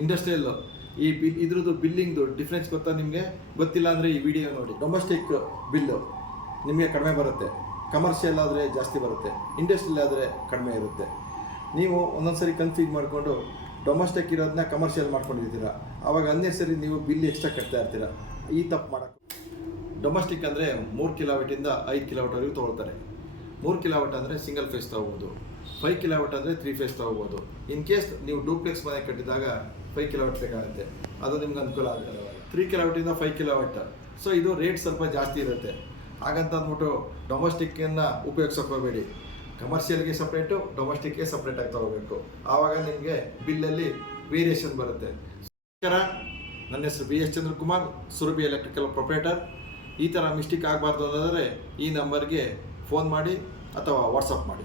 Industrial ಇದ್ರದ್ದು ಬಿಲ್ಲಿಂಗ್ದು difference ಗೊತ್ತಾ ನಿಮಗೆ? ಗೊತ್ತಿಲ್ಲ ಅಂದರೆ ಈ ವಿಡಿಯೋ ನೋಡಿ. ಡೊಮೆಸ್ಟಿಕ್ ಬಿಲ್ಲು ನಿಮಗೆ ಕಡಿಮೆ ಬರುತ್ತೆ, ಕಮರ್ಷಿಯಲ್ ಆದರೆ ಜಾಸ್ತಿ ಬರುತ್ತೆ, ಇಂಡಸ್ಟ್ರಿಯಲ್ ಆದರೆ ಕಡಿಮೆ ಇರುತ್ತೆ. ನೀವು ಒಂದೊಂದ್ಸರಿ ಕನ್ಫ್ಯೂಸ್ ಮಾಡಿಕೊಂಡು ಡೊಮೆಸ್ಟಿಕ್ ಇರೋದನ್ನ ಕಮರ್ಷಿಯಲ್ ಮಾಡ್ಕೊಂಡಿರ್ತೀರ, ಆವಾಗ ಅನ್ನೆಸರಿ ನೀವು ಬಿಲ್ ಎಕ್ಸ್ಟ್ರಾ ಕಟ್ತಾ ಇರ್ತೀರ. ಈ ತಪ್ಪು ಮಾಡೋಕ್ಕೆ ಡೊಮೆಸ್ಟಿಕ್ ಅಂದರೆ 3 ಕಿಲೋವಾಟಿಂದ 5 ಕಿಲೋವಾಟ್ವರೆಗೂ ತೊಗೊಳ್ತಾರೆ. 3 ಕಿಲೋವಾಟ್ ಅಂದರೆ ಸಿಂಗಲ್ ಫೇಸ್ ತೊಗೋಬೋದು, 5 ಕಿಲೋವಾಟ್ ಅಂದರೆ 3 ಫೇಸ್ ತೊಗೋಬೋದು. ಇನ್ ಕೇಸ್ ನೀವು ಡೂಪ್ಲೆಕ್ಸ್ ಮನೆ ಕಟ್ಟಿದಾಗ 5 ಕಿಲೋವಾಟ್ ಬೇಕಾಗುತ್ತೆ, ಅದು ನಿಮ್ಗೆ ಅನುಕೂಲ ಆಗುತ್ತೆ. 3 ಕಿಲೋವಾಟಿಂದ 5 ಕಿಲೋವಾಟ್, ಸೊ ಇದು ರೇಟ್ ಸ್ವಲ್ಪ ಜಾಸ್ತಿ ಇರುತ್ತೆ. ಹಾಗಂತ ಅಂದ್ಬಿಟ್ಟು ಡೊಮೆಸ್ಟಿಕ್ಕನ್ನು ಉಪಯೋಗಿಸೋಕೆ ಹೋಗಬೇಡಿ. ಕಮರ್ಷಿಯಲ್ಗೆ ಸಪ್ರೇಟು, ಡೊಮೆಸ್ಟಿಕ್ಗೆ ಸಪ್ರೇಟಾಗಿ ತೊಗೋಬೇಕು. ಆವಾಗ ನಿಮಗೆ ಬಿಲ್ಲಲ್ಲಿ ವೇರಿಯೇಷನ್ ಬರುತ್ತೆ. ನನ್ನ ಹೆಸರು BS Chandrakumar, Surabhi electrical proprietor. ಈ ಥರ ಮಿಸ್ಟೇಕ್ ಆಗಬಾರ್ದು ಅನ್ನೋದಾದರೆ ಈ ನಂಬರ್ಗೆ ಫೋನ್ ಮಾಡಿ ಅಥವಾ ವಾಟ್ಸಪ್ ಮಾಡಿ.